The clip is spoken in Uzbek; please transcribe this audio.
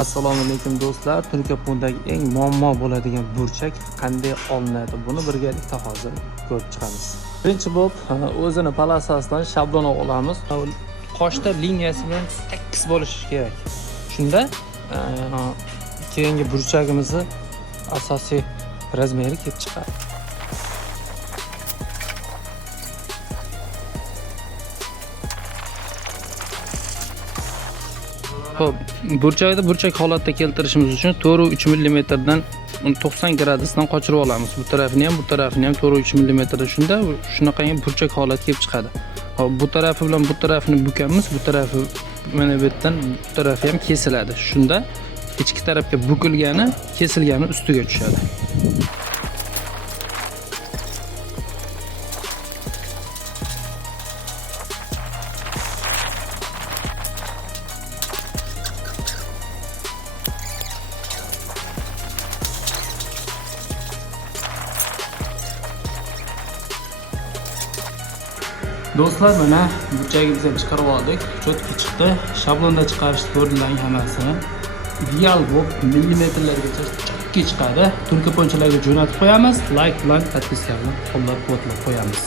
Assalomu alaykum do'stlar. Turkapondagi eng muammo bo'ladigan burchak qanday olinadi? Buni birgalikda hozir ko'rib chiqamiz. Birinchi bo'lib o'zini palasasidan shablon olamiz. Qoshda liniyasi bilan tekis bo'lishi kerak. Shunda keyingi burchagimizni asosiy razmeri kelib chiqadi. Xo'p, burchakni burchak holatda keltirishimiz uchun 4-3 mm dan 90 gradusdan qochirib olamiz. Bu tarafini ham, bu tarafini ham 4-3 mm da shunda shunaqangi burchak holat kelib chiqadi. Hop, bu tarafi bilan bu tarafini bukamiz, bu tarafi mana bu yerdan bu tarafi ham kesiladi. Shunda ichki tarafga bukilgani, kesilgani ustiga tushadi. Do'stlar, mana burchagimizni chiqarib oldik. Cho'tki chiqdi. Shablonda chiqarishni ko'rdilar hammasini. Ideal bo'lib millimetrlargacha chotki chiqadi. Turkaponchalarga jo'natib qo'yamiz. Like bilan, podpiska bilan qo'llab-quvvatlab qo'yamiz.